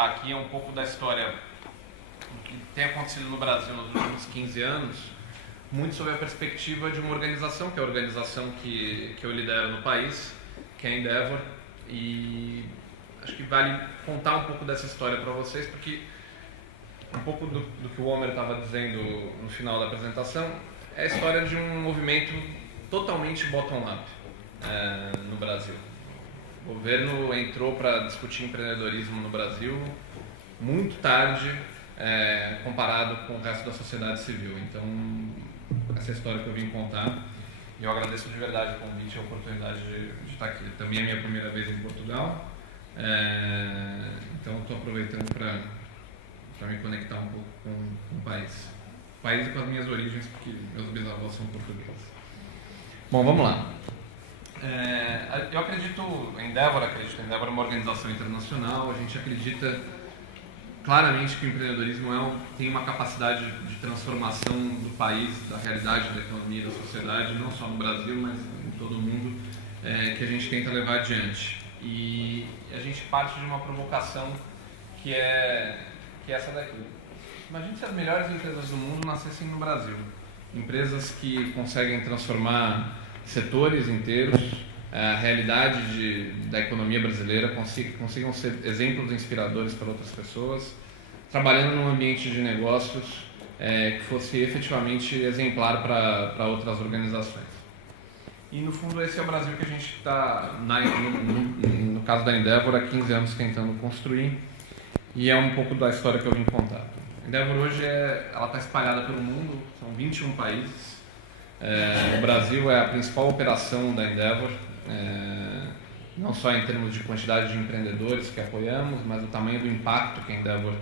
Aqui é um pouco da história do que tem acontecido no Brasil nos últimos 15 anos, muito sobre a perspectiva de uma organização, que é a organização que eu lidero no país, que é a Endeavor, e acho que vale contar um pouco dessa história para vocês, porque um pouco do que o Homer estava dizendo no final da apresentação é a história de um movimento totalmente bottom-up no Brasil. O governo entrou para discutir empreendedorismo no Brasil muito tarde, comparado com o resto da sociedade civil. Então, essa é a história que eu vim contar. E eu agradeço de verdade o convite e a oportunidade de estar aqui. Também é a minha primeira vez em Portugal, então estou aproveitando para me conectar um pouco com o país. O país e com as minhas origens, porque meus bisavós são portugueses. Bom, vamos lá. Eu acredito em Endeavor é uma organização internacional. A gente acredita claramente que o empreendedorismo tem uma capacidade de transformação do país, da realidade, da economia e da sociedade, não só no Brasil, mas em todo o mundo, que a gente tenta levar adiante. E a gente parte de uma provocação que é essa daqui. Imagine se as melhores empresas do mundo nascessem no Brasil. Empresas que conseguem transformar setores inteiros, a realidade da economia brasileira, consigam ser exemplos inspiradores para outras pessoas, trabalhando num ambiente de negócios que fosse efetivamente exemplar para outras organizações. E no fundo esse é o Brasil que a gente está, no caso da Endeavor, há 15 anos tentando construir, e é um pouco da história que eu vim contar. A Endeavor hoje ela está espalhada pelo mundo, são 21 países. O Brasil é a principal operação da Endeavor, não só em termos de quantidade de empreendedores que apoiamos, mas o tamanho do impacto que a Endeavor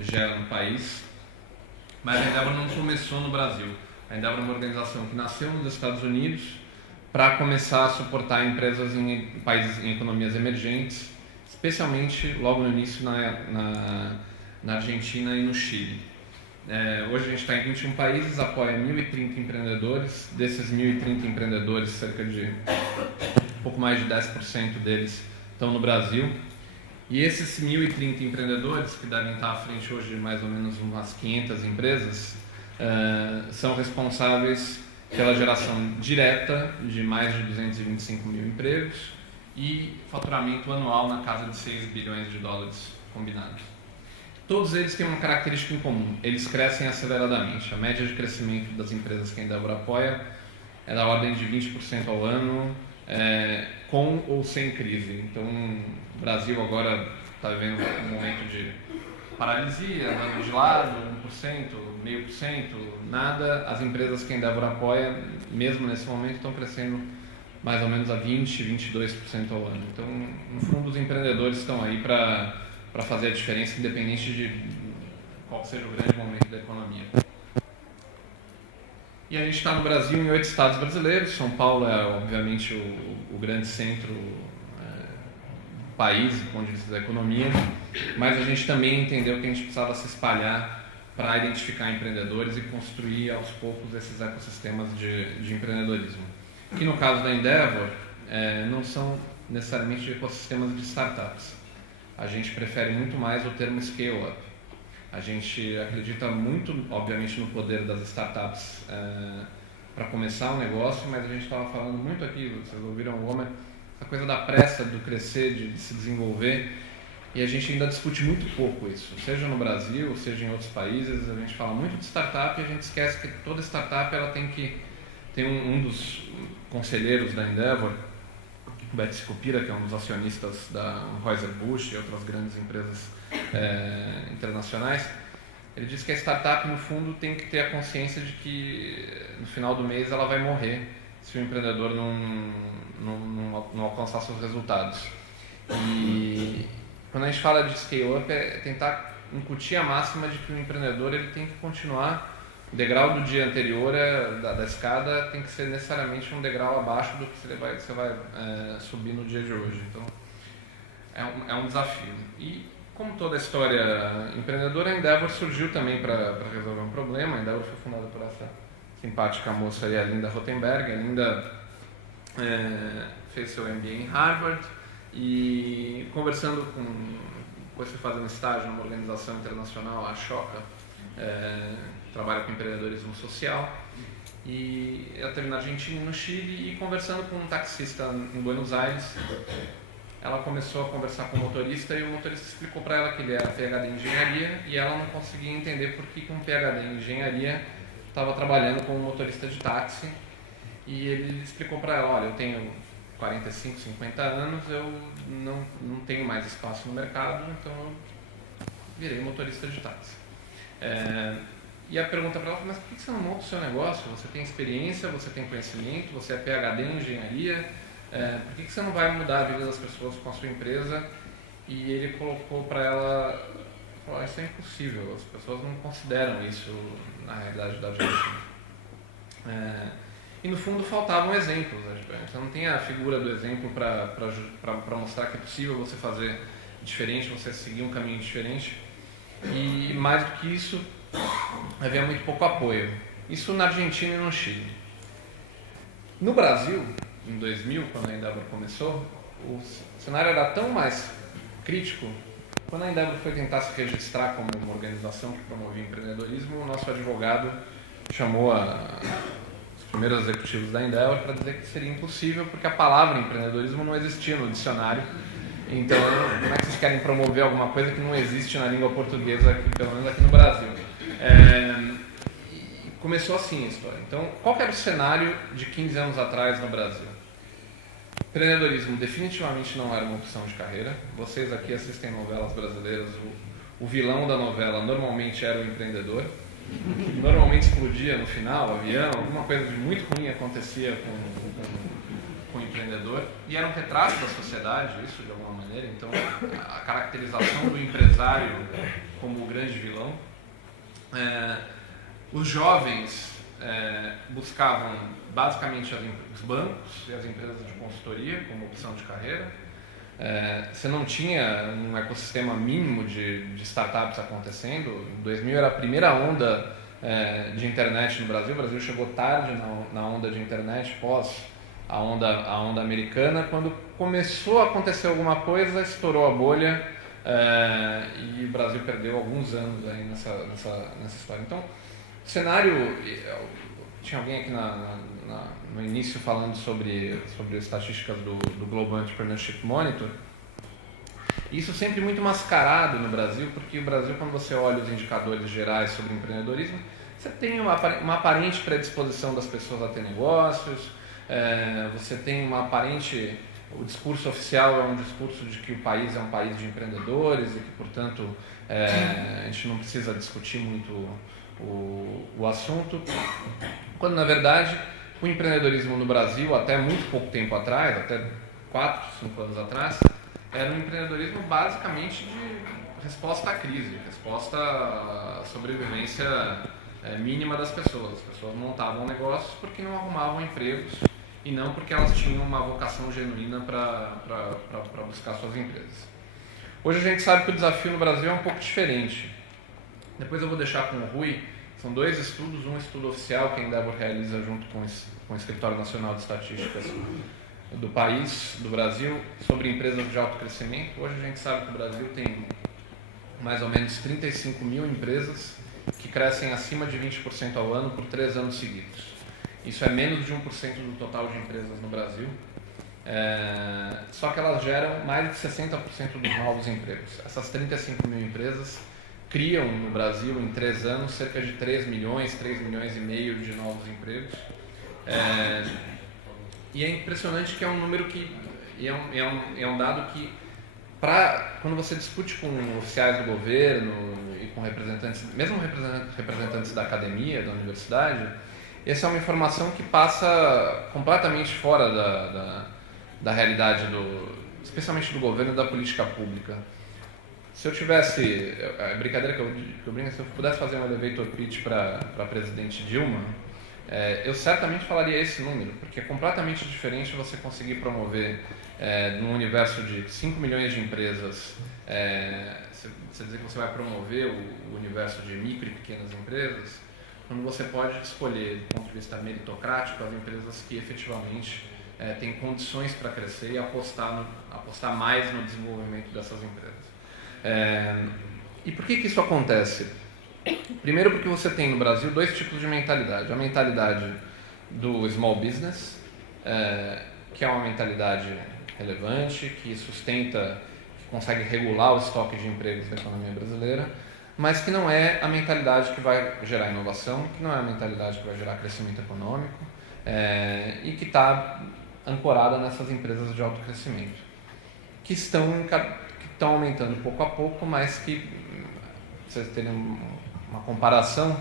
gera no país. Mas a Endeavor não começou no Brasil. A Endeavor é uma organização que nasceu nos Estados Unidos para começar a suportar empresas em países em economias emergentes, especialmente logo no início na Argentina e no Chile. Hoje a gente está em 21 países, apoia 1.030 empreendedores. Desses 1.030 empreendedores, cerca de um pouco mais de 10% deles estão no Brasil. E esses 1.030 empreendedores, que devem estar à frente hoje de mais ou menos umas 500 empresas, são responsáveis pela geração direta de mais de 225 mil empregos e faturamento anual na casa de 6 bilhões de dólares combinados. Todos eles têm uma característica em comum: eles crescem aceleradamente. A média de crescimento das empresas que a Endeavor apoia é da ordem de 20% ao ano, com ou sem crise. Então, o Brasil agora está vivendo um momento de paralisia, andando de lado, 1%, 0,5%, nada. As empresas que a Endeavor apoia, mesmo nesse momento, estão crescendo mais ou menos a 20%, 22% ao ano. Então, no fundo, os empreendedores estão aí para fazer a diferença, independente de qual seja o grande momento da economia. E a gente está no Brasil, em 8 estados brasileiros. São Paulo é, obviamente, o grande centro do país, do ponto de vista da economia, mas a gente também entendeu que a gente precisava se espalhar para identificar empreendedores e construir, aos poucos, esses ecossistemas de empreendedorismo. Que, no caso da Endeavor, não são necessariamente ecossistemas de startups. A gente prefere muito mais o termo scale-up. A gente acredita muito, obviamente, no poder das startups para começar um negócio, mas a gente estava falando muito aqui, vocês ouviram o Homer, a coisa da pressa, do crescer, de se desenvolver, e a gente ainda discute muito pouco isso, seja no Brasil, seja em outros países. A gente fala muito de startup e a gente esquece que toda startup ela tem um dos conselheiros da Endeavor, Betsy Cupira, que é um dos acionistas da Anheuser-Busch e outras grandes empresas internacionais. Ele diz que a startup, no fundo, tem que ter a consciência de que no final do mês ela vai morrer se o empreendedor não alcançar seus resultados. E quando a gente fala de scale-up, é tentar incutir a máxima de que o empreendedor ele tem que continuar. O degrau do dia anterior da escada tem que ser necessariamente um degrau abaixo do que você vai subir no dia de hoje. Então, é um desafio. E, como toda história empreendedora, a Endeavor surgiu também para resolver um problema. A Endeavor foi fundada por essa simpática moça aí, a Linda Rothenberg. A Linda fez seu MBA em Harvard e, conversando depois fui fazer um estágio numa organização internacional, a Choca, trabalha com empreendedorismo social, e ela esteve na Argentina e no Chile, e conversando com um taxista em Buenos Aires, ela começou a conversar com o motorista, e o motorista explicou para ela que ele era PhD em engenharia, e ela não conseguia entender por que um PhD em engenharia estava trabalhando como motorista de táxi. E ele explicou para ela: olha, eu tenho 45, 50 anos, eu não tenho mais espaço no mercado, então eu virei motorista de táxi. E a pergunta para ela: mas por que você não monta o seu negócio? Você tem experiência, você tem conhecimento, você é PhD em engenharia, por que você não vai mudar a vida das pessoas com a sua empresa? E ele colocou para ela, falou: isso é impossível, as pessoas não consideram isso na realidade da gente. E no fundo faltavam exemplos, né? Você não tem a figura do exemplo para mostrar que é possível você fazer diferente, você seguir um caminho diferente. E mais do que isso, havia muito pouco apoio. Isso na Argentina e no Chile. No Brasil, em 2000, quando a Endeavor começou, o cenário era tão mais crítico. Quando a Endeavor foi tentar se registrar como uma organização que promovia empreendedorismo, o nosso advogado chamou os primeiros executivos da Endeavor para dizer que seria impossível, porque a palavra empreendedorismo não existia no dicionário. Então, como é que vocês querem promover alguma coisa que não existe na língua portuguesa, pelo menos aqui no Brasil? E começou assim a história. Então, qual que era o cenário de 15 anos atrás no Brasil? Empreendedorismo definitivamente não era uma opção de carreira. Vocês aqui assistem novelas brasileiras, o vilão da novela normalmente era o empreendedor, que normalmente explodia no final, avião, alguma coisa de muito ruim acontecia com o empreendedor, e era um retrato da sociedade, isso de alguma maneira. Então, a caracterização do empresário como o grande vilão. Os jovens buscavam basicamente os bancos e as empresas de consultoria como opção de carreira. Você não tinha um ecossistema mínimo de startups acontecendo. Em 2000 era a primeira onda de internet no Brasil. O Brasil chegou tarde na onda de internet, pós a onda americana. Quando começou a acontecer alguma coisa, estourou a bolha, e o Brasil perdeu alguns anos aí nessa história. Então, o cenário... Tinha alguém aqui no início falando sobre estatísticas do Global Entrepreneurship Monitor. Isso sempre muito mascarado no Brasil, porque o Brasil, quando você olha os indicadores gerais sobre empreendedorismo, você tem uma aparente predisposição das pessoas a ter negócios, você tem uma aparente... O discurso oficial é um discurso de que o país é um país de empreendedores e que, portanto, a gente não precisa discutir muito o assunto, quando na verdade o empreendedorismo no Brasil, até muito pouco tempo atrás, até 4, 5 anos atrás, era um empreendedorismo basicamente de resposta à crise, resposta à sobrevivência mínima das pessoas. As pessoas montavam negócios porque não arrumavam empregos e não porque elas tinham uma vocação genuína para buscar suas empresas. Hoje a gente sabe que o desafio no Brasil é um pouco diferente. Depois eu vou deixar com o Rui, são 2 estudos, um estudo oficial que a Endeavor realiza junto com o Escritório Nacional de Estatísticas do país, do Brasil, sobre empresas de alto crescimento. Hoje a gente sabe que o Brasil tem mais ou menos 35 mil empresas que crescem acima de 20% ao ano por 3 anos seguidos. Isso é menos de 1% do total de empresas no Brasil, só que elas geram mais de 60% dos novos empregos. Essas 35 mil empresas criam no Brasil, em 3 anos, cerca de 3 milhões e meio de novos empregos. E é impressionante que é um número que... é um dado que, quando você discute com oficiais do governo e com representantes, mesmo representantes da academia, da universidade, essa é uma informação que passa completamente fora da realidade, especialmente do governo e da política pública. Se eu tivesse, a brincadeira que eu brinco, se eu pudesse fazer um elevator pitch para a presidente Dilma, eu certamente falaria esse número, porque é completamente diferente você conseguir promover num universo de 5 milhões de empresas, você dizer que você vai promover o universo de micro e pequenas empresas, quando você pode escolher, do ponto de vista meritocrático, as empresas que efetivamente têm condições para crescer e apostar mais no desenvolvimento dessas empresas. E por que isso acontece? Primeiro porque você tem no Brasil dois tipos de mentalidade. A mentalidade do small business, que é uma mentalidade relevante, que sustenta, que consegue regular o estoque de empregos da economia brasileira, mas que não é a mentalidade que vai gerar inovação, que não é a mentalidade que vai gerar crescimento econômico, e que está ancorada nessas empresas de alto crescimento, que estão aumentando pouco a pouco, mas que, pra vocês terem uma comparação,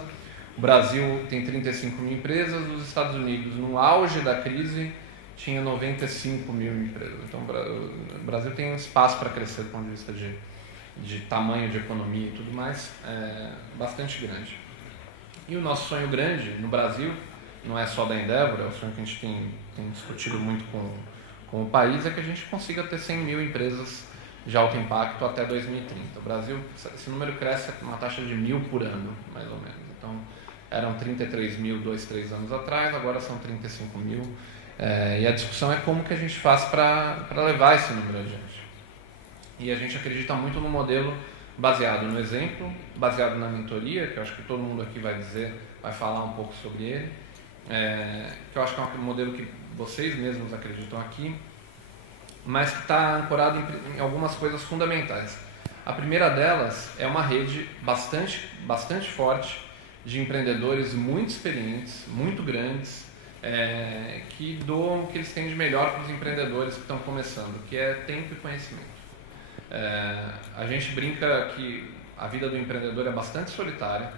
o Brasil tem 35 mil empresas, os Estados Unidos, no auge da crise, tinha 95 mil empresas. Então, o Brasil tem um espaço para crescer do ponto de vista de tamanho de economia e tudo mais, bastante grande. E o nosso sonho grande no Brasil, não é só da Endeavor, é o sonho que a gente tem discutido muito com o país, é que a gente consiga ter 100 mil empresas de alto impacto até 2030. O Brasil, esse número cresce com uma taxa de 1.000 por ano, mais ou menos. Então, eram 33 mil 2-3 anos atrás, agora são 35 mil. E a discussão é como que a gente faz para levar esse número adiante. E a gente acredita muito no modelo baseado no exemplo, baseado na mentoria, que eu acho que todo mundo aqui vai falar um pouco sobre ele, que eu acho que é um modelo que vocês mesmos acreditam aqui, mas que está ancorado em algumas coisas fundamentais. A primeira delas é uma rede bastante forte de empreendedores muito experientes, muito grandes, que doam o que eles têm de melhor para os empreendedores que estão começando, que é tempo e conhecimento. A gente brinca que a vida do empreendedor é bastante solitária,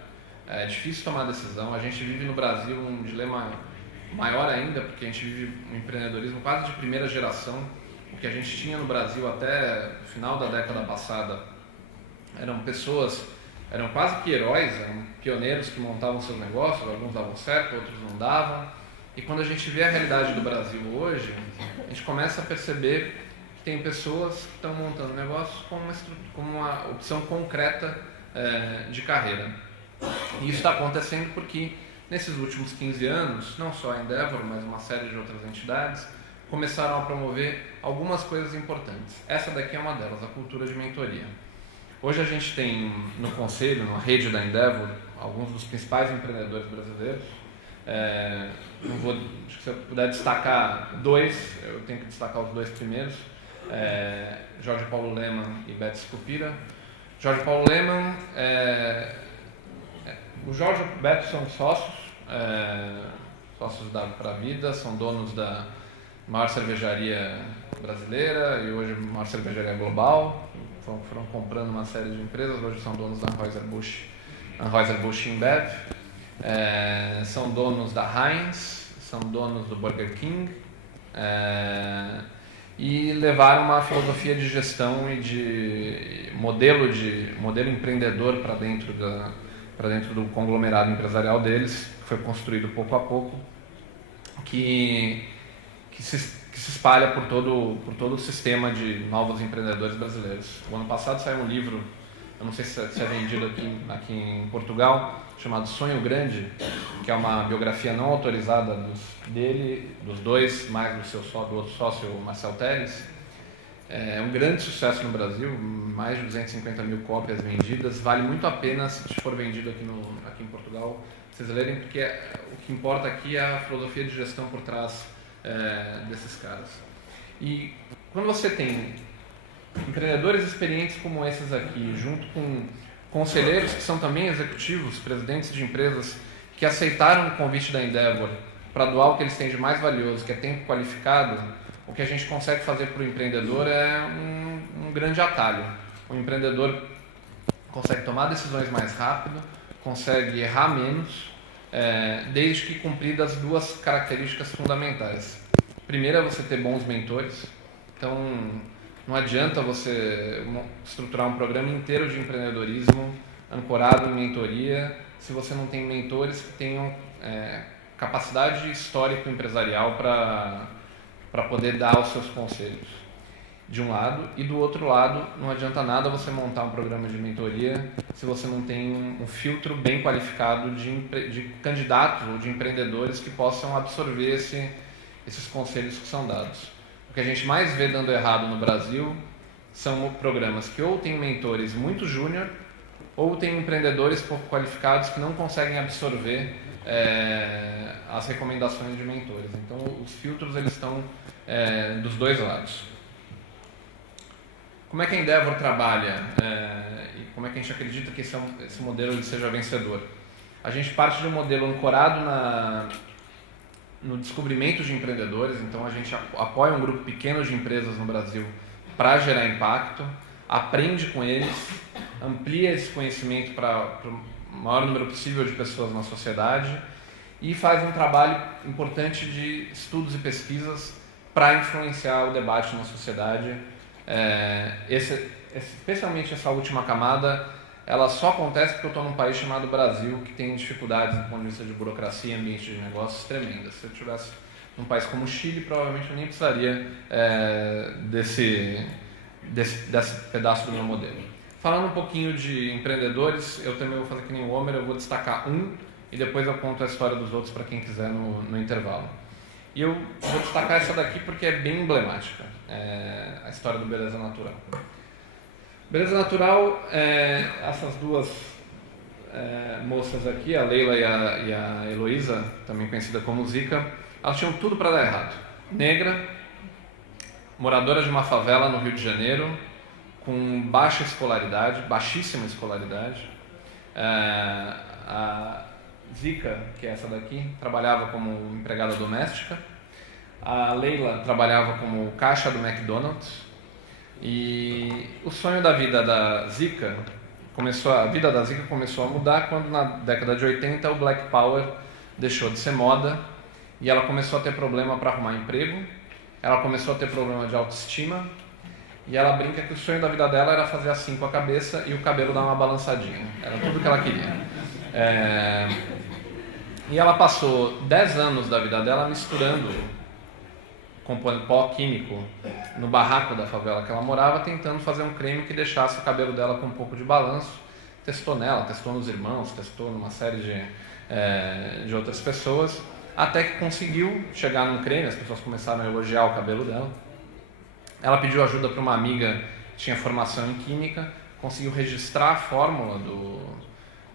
é difícil tomar decisão. A gente vive no Brasil um dilema maior ainda, porque a gente vive um empreendedorismo quase de primeira geração. O que a gente tinha no Brasil até o final da década passada eram quase que heróis, eram pioneiros que montavam seus negócios, alguns davam certo, outros não davam. E quando a gente vê a realidade do Brasil hoje, a gente começa a perceber que tem pessoas que estão montando negócios como uma opção concreta de carreira. E isso está acontecendo porque nesses últimos 15 anos, não só a Endeavor, mas uma série de outras entidades, começaram a promover algumas coisas importantes. Essa daqui é uma delas, a cultura de mentoria. Hoje a gente tem no conselho, na rede da Endeavor, alguns dos principais empreendedores brasileiros. Acho que se eu puder destacar dois, eu tenho que destacar os dois primeiros. Jorge Paulo Lemann e Beth Scupira. Jorge Paulo Lemann, o Jorge e o Beth são sócios da Pra Vida, são donos da maior cervejaria brasileira e hoje a maior cervejaria global. Foram comprando uma série de empresas, hoje são donos da Anheuser-Busch InBev, são donos da Heinz, são donos do Burger King, e levaram uma filosofia de gestão e de modelo empreendedor para dentro do conglomerado empresarial deles, que foi construído pouco a pouco, que se espalha por todo o sistema de novos empreendedores brasileiros. O ano passado saiu um livro, eu não sei se é vendido aqui em Portugal, chamado Sonho Grande, que é uma biografia não autorizada dos dois, mais do outro sócio, o Marcel Telles. É um grande sucesso no Brasil, mais de 250 mil cópias vendidas. Vale muito a pena, se for vendido aqui em Portugal, vocês lerem, porque o que importa aqui é a filosofia de gestão por trás desses caras. E quando você tem empreendedores experientes como esses aqui, junto com conselheiros que são também executivos, presidentes de empresas que aceitaram o convite da Endeavor para doar o que eles têm de mais valioso, que é tempo qualificado, o que a gente consegue fazer para o empreendedor é um grande atalho. O empreendedor consegue tomar decisões mais rápido, consegue errar menos, desde que cumpridas duas características fundamentais. Primeiro é você ter bons mentores. Então, não adianta você estruturar um programa inteiro de empreendedorismo ancorado em mentoria se você não tem mentores que tenham capacidade histórico empresarial para poder dar os seus conselhos, de um lado. E do outro lado, não adianta nada você montar um programa de mentoria se você não tem um filtro bem qualificado de candidatos ou de empreendedores que possam absorver esses conselhos que são dados. O que a gente mais vê dando errado no Brasil são programas que ou têm mentores muito júnior ou têm empreendedores pouco qualificados que não conseguem absorver as recomendações de mentores. Então, os filtros eles estão dos dois lados. Como é que a Endeavor trabalha e como é que a gente acredita que esse modelo ele seja vencedor? A gente parte de um modelo ancorado no descobrimento de empreendedores, então a gente apoia um grupo pequeno de empresas no Brasil para gerar impacto, aprende com eles, amplia esse conhecimento para o maior número possível de pessoas na sociedade e faz um trabalho importante de estudos e pesquisas para influenciar o debate na sociedade. Especialmente essa última camada, ela só acontece porque eu estou num país chamado Brasil, que tem dificuldades do ponto de vista de burocracia e ambiente de negócios tremendas. Se eu estivesse num país como o Chile, provavelmente eu nem precisaria desse pedaço do meu modelo. Falando um pouquinho de empreendedores, eu também vou fazer que nem o Homer, eu vou destacar um e depois eu conto a história dos outros para quem quiser no intervalo. E eu vou destacar essa daqui porque é bem emblemática, a história do Beleza Natural. Beleza Natural, essas duas moças aqui, a Leila e a Heloísa, também conhecida como Zica, elas tinham tudo para dar errado. Negra, moradora de uma favela no Rio de Janeiro, com baixa escolaridade, baixíssima escolaridade. A Zica, que é essa daqui, trabalhava como empregada doméstica. A Leila trabalhava como caixa do McDonald's. E o sonho da vida da Zica a vida da Zica começou a mudar quando na década de 80 o Black Power deixou de ser moda e ela começou a ter problema para arrumar emprego, ela começou a ter problema de autoestima e ela brinca que o sonho da vida dela era fazer assim com a cabeça e o cabelo dar uma balançadinha, era tudo que ela queria. E ela passou 10 anos da vida dela misturando pó químico no barraco da favela que ela morava, tentando fazer um creme que deixasse o cabelo dela com um pouco de balanço. Testou nela, testou nos irmãos, testou numa série de outras pessoas, até que conseguiu chegar num creme, as pessoas começaram a elogiar o cabelo dela. Ela pediu ajuda para uma amiga que tinha formação em química, conseguiu registrar a fórmula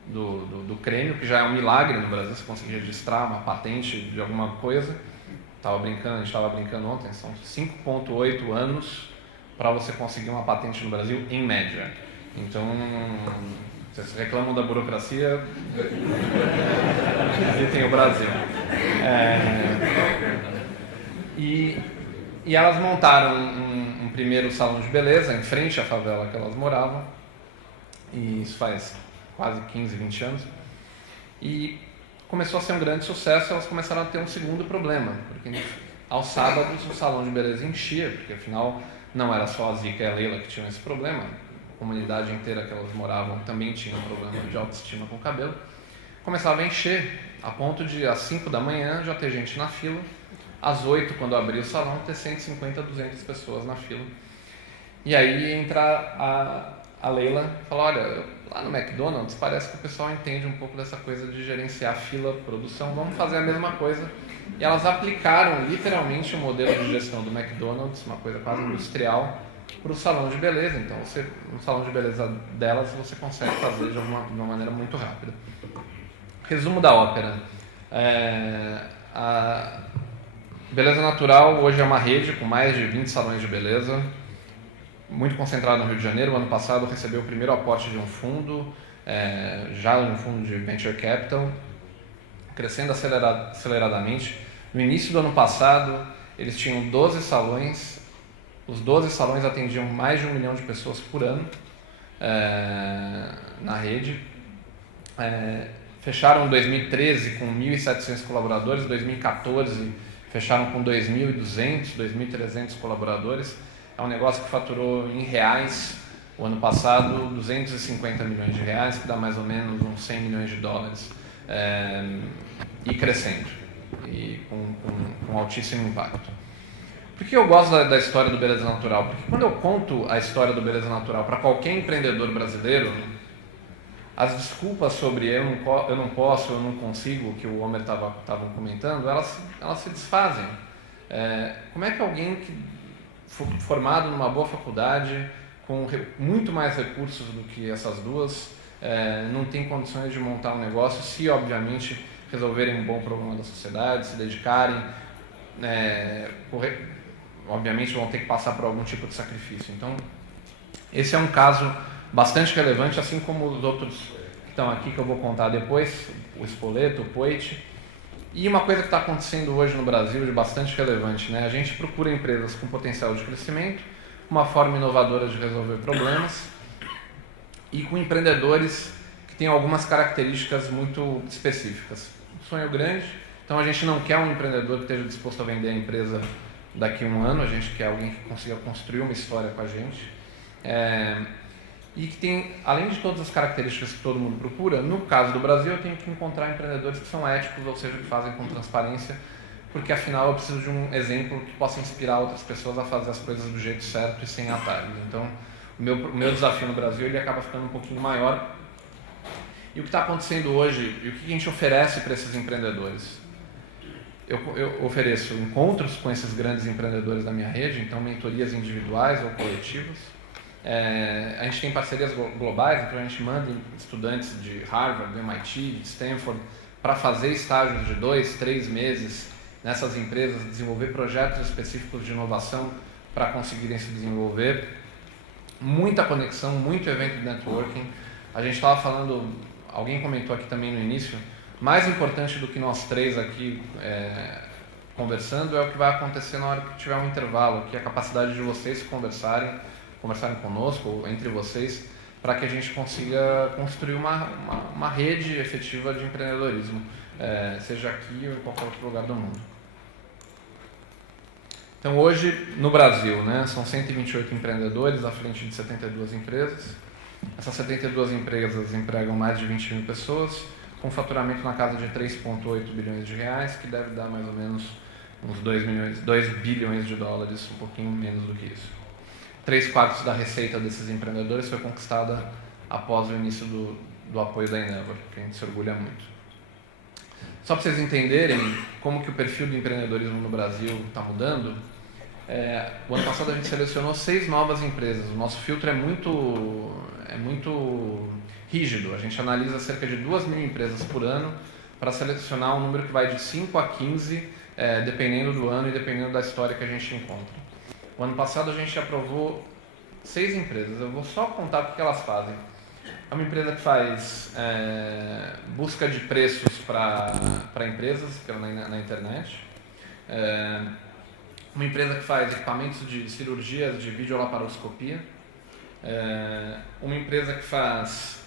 do creme, o que já é um milagre no Brasil, você conseguir registrar uma patente de alguma coisa. A gente estava brincando ontem, são 5,8 anos para você conseguir uma patente no Brasil, em média. Então, vocês reclamam da burocracia, visitem o Brasil. E elas montaram um primeiro salão de beleza em frente à favela que elas moravam, e isso faz quase 15, 20 anos. E começou a ser um grande sucesso, elas começaram a ter um segundo problema, porque aos sábados o salão de beleza enchia, porque afinal não era só a Zica e a Leila que tinham esse problema, a comunidade inteira que elas moravam também tinha um problema de autoestima com o cabelo. Começava a encher, a ponto de às 5 da manhã já ter gente na fila, às 8, quando abria o salão, ter 150, 200 pessoas na fila. E aí entra a Leila e fala, olha, lá no McDonald's parece que o pessoal entende um pouco dessa coisa de gerenciar fila, produção, vamos fazer a mesma coisa. E elas aplicaram literalmente o modelo de gestão do McDonald's, uma coisa quase industrial, para o salão de beleza. Então, no salão de beleza delas, você consegue fazer de uma maneira muito rápida. Resumo da ópera. A Beleza Natural hoje é uma rede com mais de 20 salões de beleza, muito concentrado no Rio de Janeiro. O ano passado recebeu o primeiro aporte de um fundo, já um fundo de Venture Capital, crescendo aceleradamente. No início do ano passado, eles tinham 12 salões, os 12 salões atendiam mais de 1 milhão de pessoas por ano na rede. Fecharam em 2013 com 1.700 colaboradores, em 2014 fecharam com 2.200, 2.300 colaboradores. É um negócio que faturou em reais, o ano passado, 250 milhões de reais, que dá mais ou menos uns 100 milhões de dólares, e crescendo, e com altíssimo impacto. Por que eu gosto da história do Beleza Natural? Porque quando eu conto a história do Beleza Natural para qualquer empreendedor brasileiro, as desculpas sobre eu não posso, eu não consigo, que o Homer estava comentando, elas se desfazem. Como é que alguém que formado numa boa faculdade, com muito mais recursos do que essas duas, não tem condições de montar um negócio se, obviamente, resolverem um bom problema da sociedade, se dedicarem, obviamente vão ter que passar por algum tipo de sacrifício. Então, esse é um caso bastante relevante, assim como os outros que estão aqui, que eu vou contar depois, o Spoleto, o Poit. E uma coisa que está acontecendo hoje no Brasil de bastante relevante, né? A gente procura empresas com potencial de crescimento, uma forma inovadora de resolver problemas e com empreendedores que têm algumas características muito específicas. Um sonho grande, então a gente não quer um empreendedor que esteja disposto a vender a empresa daqui a um ano, a gente quer alguém que consiga construir uma história com a gente. E que tem, além de todas as características que todo mundo procura, no caso do Brasil eu tenho que encontrar empreendedores que são éticos, ou seja, que fazem com transparência, porque afinal eu preciso de um exemplo que possa inspirar outras pessoas a fazer as coisas do jeito certo e sem atalhos. Então, o meu desafio no Brasil ele acaba ficando um pouquinho maior. E o que está acontecendo hoje, e o que a gente oferece para esses empreendedores? Eu ofereço encontros com esses grandes empreendedores da minha rede, então mentorias individuais ou coletivas. A gente tem parcerias globais, então a gente manda estudantes de Harvard, do MIT, de Stanford, para fazer estágios de 2, 3 meses nessas empresas, desenvolver projetos específicos de inovação para conseguirem se desenvolver. Muita conexão, muito evento de networking. A gente estava falando, alguém comentou aqui também no início, mais importante do que nós três aqui conversando é o que vai acontecer na hora que tiver um intervalo, que é a capacidade de vocês conversarem conosco, ou entre vocês, para que a gente consiga construir uma rede efetiva de empreendedorismo, seja aqui ou em qualquer outro lugar do mundo. Então hoje, no Brasil, né, são 128 empreendedores à frente de 72 empresas. Essas 72 empresas empregam mais de 20 mil pessoas, com faturamento na casa de 3,8 bilhões de reais, que deve dar mais ou menos uns 2 bilhões de dólares, um pouquinho menos do que isso. 3/4 da receita desses empreendedores foi conquistada após o início do apoio da Endeavor, que a gente se orgulha muito. Só para vocês entenderem como que o perfil do empreendedorismo no Brasil está mudando, o ano passado a gente selecionou 6 novas empresas. O nosso filtro é muito rígido. A gente analisa cerca de 2.000 empresas por ano para selecionar um número que vai de 5 a 15, dependendo do ano e dependendo da história que a gente encontra. O ano passado a gente aprovou 6 empresas. Eu vou só contar o que elas fazem. É uma empresa que faz busca de preços para empresas na internet. Uma empresa que faz equipamentos de cirurgias de videolaparoscopia. Uma empresa que faz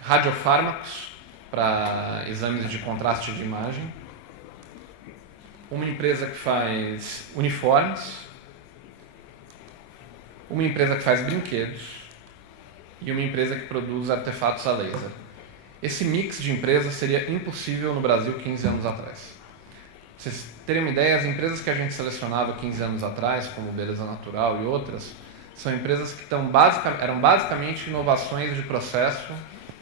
radiofármacos para exames de contraste de imagem. Uma empresa que faz uniformes. Uma empresa que faz brinquedos e uma empresa que produz artefatos a laser. Esse mix de empresas seria impossível no Brasil 15 anos atrás. Pra vocês terem uma ideia, as empresas que a gente selecionava 15 anos atrás, como Beleza Natural e outras, são empresas que eram basicamente inovações de processo,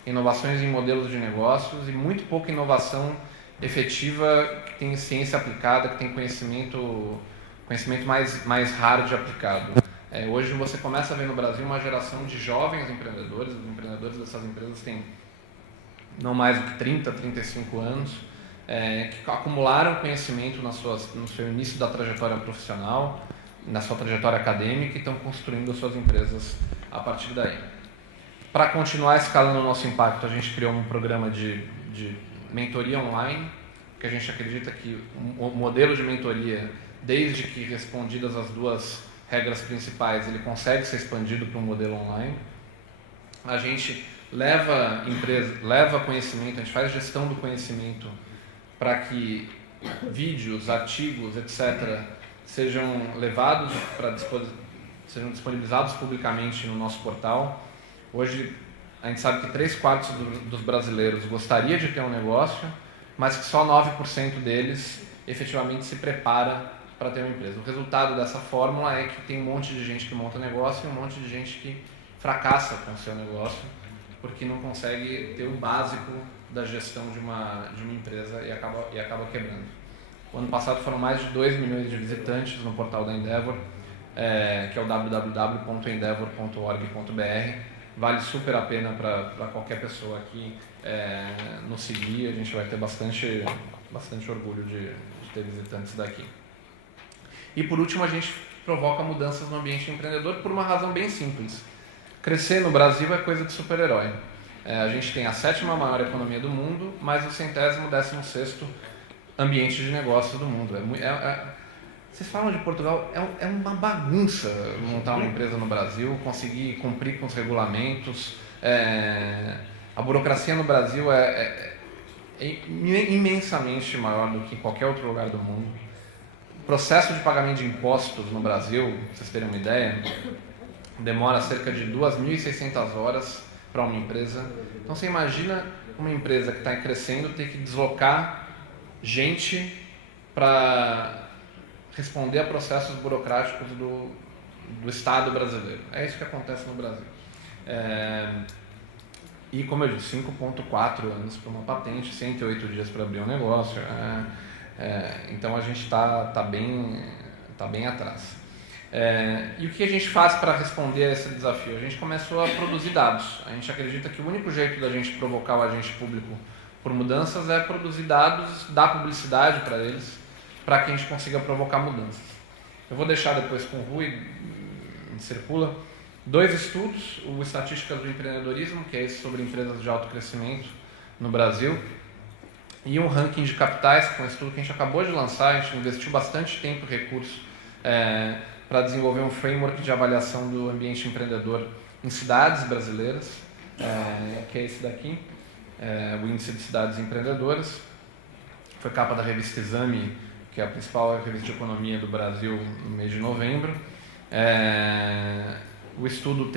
inovações em modelos de negócios e muito pouca inovação efetiva que tem ciência aplicada, que tem conhecimento mais hard aplicado. Hoje você começa a ver no Brasil uma geração de jovens empreendedores, os empreendedores dessas empresas têm não mais do que 30, 35 anos, que acumularam conhecimento no seu início da trajetória profissional, na sua trajetória acadêmica e estão construindo as suas empresas a partir daí. Para continuar escalando o nosso impacto, a gente criou um programa de mentoria online, que a gente acredita que o modelo de mentoria, desde que respondidas as duas regras principais, ele consegue ser expandido para um modelo online. A gente leva conhecimento, a gente faz gestão do conhecimento para que vídeos, artigos, etc., sejam sejam disponibilizados publicamente no nosso portal. Hoje a gente sabe que 3/4 dos brasileiros gostaria de ter um negócio, mas que só 9% deles efetivamente se prepara para ter uma empresa. O resultado dessa fórmula é que tem um monte de gente que monta negócio e um monte de gente que fracassa com o seu negócio porque não consegue ter o básico da gestão de uma empresa e acaba quebrando. O ano passado foram mais de 2 milhões de visitantes no portal da Endeavor, que é o www.endeavor.org.br. Vale super a pena para qualquer pessoa aqui nos seguir. A gente vai ter bastante orgulho de ter visitantes daqui. E por último, a gente provoca mudanças no ambiente empreendedor por uma razão bem simples. Crescer no Brasil é coisa de super-herói. A gente tem a 7ª maior economia do mundo, mas o 116º ambiente de negócios do mundo. Vocês falam de Portugal, é uma bagunça montar uma empresa no Brasil, conseguir cumprir com os regulamentos. A burocracia no Brasil é imensamente maior do que em qualquer outro lugar do mundo. O processo de pagamento de impostos no Brasil, para vocês terem uma ideia, demora cerca de 2.600 horas para uma empresa. Então você imagina uma empresa que está crescendo ter que deslocar gente para responder a processos burocráticos do Estado brasileiro. É isso que acontece no Brasil. E como eu disse, 5,4 anos para uma patente, 108 dias para abrir um negócio. Então a gente está bem atrás. E o que a gente faz para responder a esse desafio? A gente começou a produzir dados. A gente acredita que o único jeito da gente provocar o agente público por mudanças é produzir dados, dar publicidade para eles, para que a gente consiga provocar mudanças. Eu vou deixar depois com o Rui, circula, 2 estudos, o Estatísticas do Empreendedorismo, que é esse sobre empresas de alto crescimento no Brasil, e um ranking de capitais, que é um estudo que a gente acabou de lançar. A gente investiu bastante tempo e recurso para desenvolver um framework de avaliação do ambiente empreendedor em cidades brasileiras, que é esse daqui, o Índice de Cidades Empreendedoras. Foi capa da revista Exame, que é a principal revista de economia do Brasil, no mês de novembro. O estudo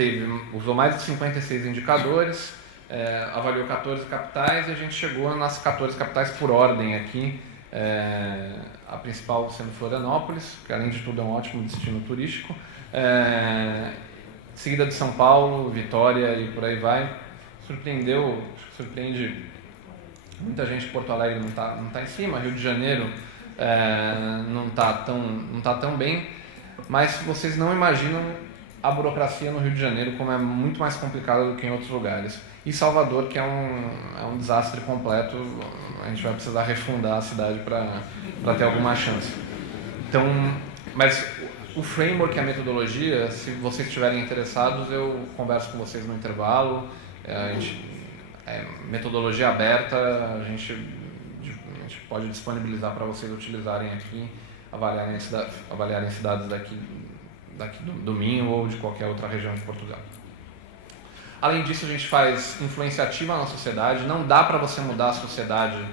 usou mais de 56 indicadores, avaliou 14 capitais e a gente chegou nas 14 capitais por ordem aqui, a principal sendo Florianópolis, que além de tudo é um ótimo destino turístico, seguida de São Paulo, Vitória e por aí vai. Surpreende muita gente. Porto Alegre não tá em cima, Rio de Janeiro não tá tão bem, mas vocês não imaginam a burocracia no Rio de Janeiro como é muito mais complicada do que em outros lugares. E Salvador, que é um desastre completo, a gente vai precisar refundar a cidade para ter alguma chance. Então, mas o framework e a metodologia, se vocês estiverem interessados, eu converso com vocês no intervalo. Metodologia aberta, a gente pode disponibilizar para vocês utilizarem aqui, avaliarem cidades daqui do Minho ou de qualquer outra região de Portugal. Além disso, a gente faz influência ativa na sociedade. Não dá para você mudar a sociedade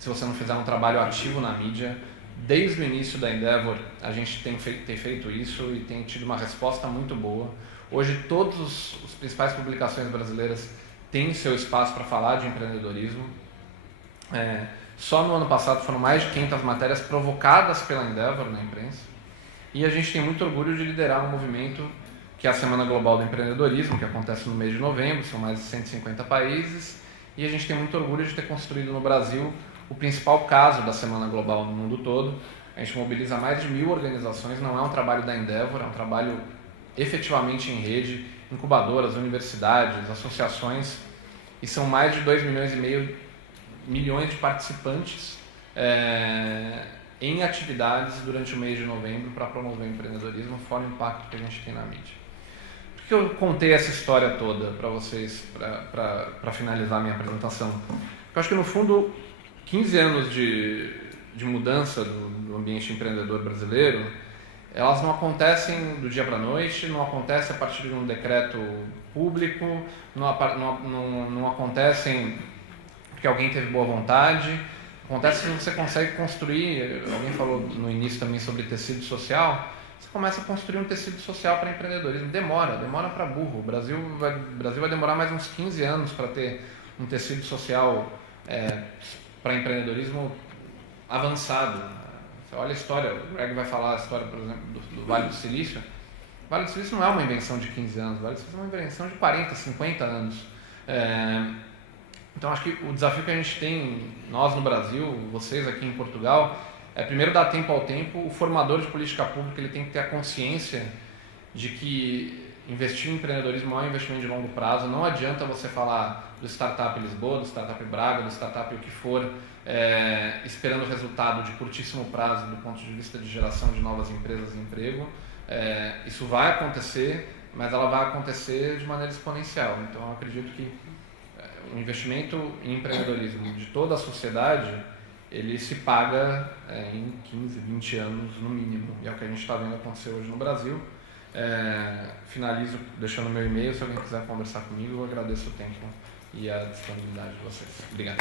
se você não fizer um trabalho ativo na mídia. Desde o início da Endeavor, a gente tem feito isso e tem tido uma resposta muito boa. Hoje, todas as principais publicações brasileiras têm seu espaço para falar de empreendedorismo. Só no ano passado foram mais de 500 matérias provocadas pela Endeavor na imprensa. E a gente tem muito orgulho de liderar um movimento que é a Semana Global do Empreendedorismo, que acontece no mês de novembro, são mais de 150 países, e a gente tem muito orgulho de ter construído no Brasil o principal caso da Semana Global no mundo todo. A gente mobiliza mais de 1.000 organizações, não é um trabalho da Endeavor, é um trabalho efetivamente em rede, incubadoras, universidades, associações, e são mais de 2,5 milhões de participantes em atividades durante o mês de novembro para promover o empreendedorismo, fora o impacto que a gente tem na mídia. Por que eu contei essa história toda para vocês, para finalizar a minha apresentação? Eu acho que, no fundo, 15 anos de mudança do ambiente empreendedor brasileiro, elas não acontecem do dia para a noite, não acontecem a partir de um decreto público, não acontecem porque alguém teve boa vontade. Acontece que você consegue construir, alguém falou no início também sobre tecido social, você começa a construir um tecido social para empreendedorismo. Demora para burro. O Brasil vai demorar mais uns 15 anos para ter um tecido social para empreendedorismo avançado. Você olha a história, o Greg vai falar a história, por exemplo, do Vale do Silício. O Vale do Silício não é uma invenção de 15 anos, o Vale do Silício é uma invenção de 40, 50 anos. Então, acho que o desafio que a gente tem, nós no Brasil, vocês aqui em Portugal, é primeiro dar tempo ao tempo. O formador de política pública ele tem que ter a consciência de que investir em empreendedorismo é um investimento de longo prazo. Não adianta você falar do Startup Lisboa, do Startup Braga, do Startup o que for, esperando resultado de curtíssimo prazo do ponto de vista de geração de novas empresas e emprego. Isso vai acontecer, mas ela vai acontecer de maneira exponencial. Então eu acredito que o investimento em empreendedorismo de toda a sociedade, ele se paga em 15, 20 anos no mínimo. E é o que a gente está vendo acontecer hoje no Brasil. Finalizo deixando meu e-mail, se alguém quiser conversar comigo, eu agradeço o tempo e a disponibilidade de vocês. Obrigado.